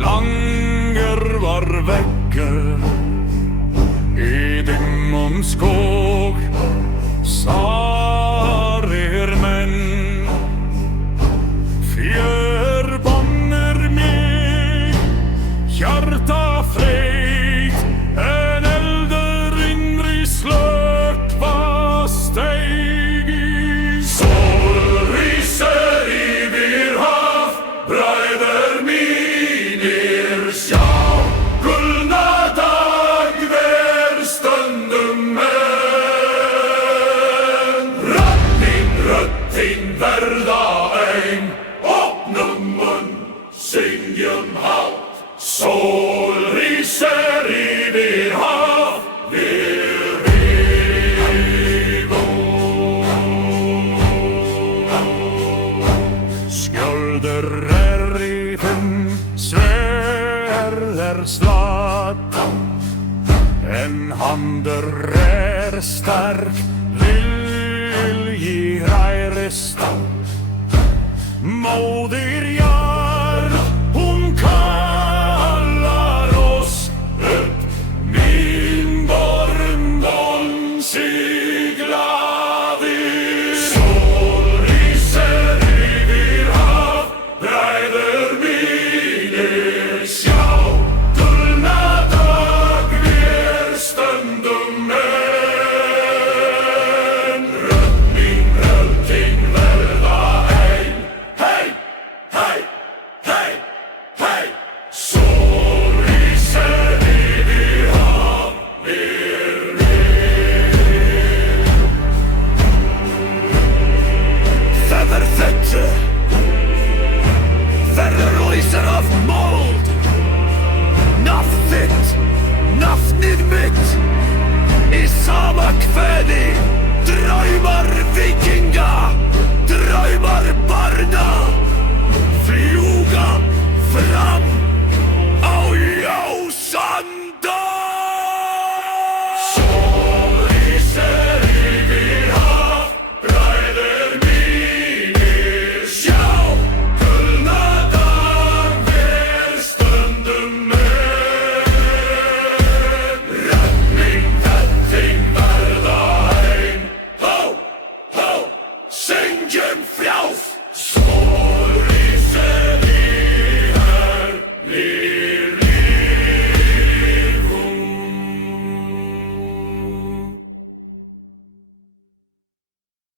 Langer var vegger i dimmum skog, sarir menn. Fjörbanner mig, hjarta freit, en elder innri slökva steig i. Sol riser yfir hav, bræður mínir sjá, gullna dag ver stundum enn. Rödd þín verða ein, opnum munn, syngjum hátt. Sól ríser yfir hav, við rifum. Skjöldur rifinn, sverð slatt, en handur sterk, vilji hrærist. Móðir jörð, hún kallar oss upp, mín borndom siglaði. Sól ríser yfir hav, bræður mínir sjá, gullna dag ver stundum enn. Rödd mín, rödd þín verða ein. Hey, hey, hey, hey. Sól ríser yfir hav, við rifum. Feather fette, feather riser of mold. Nafnið, nafnið mitt, í sama kveði. Draumar víkinga, draumar barna, fljúga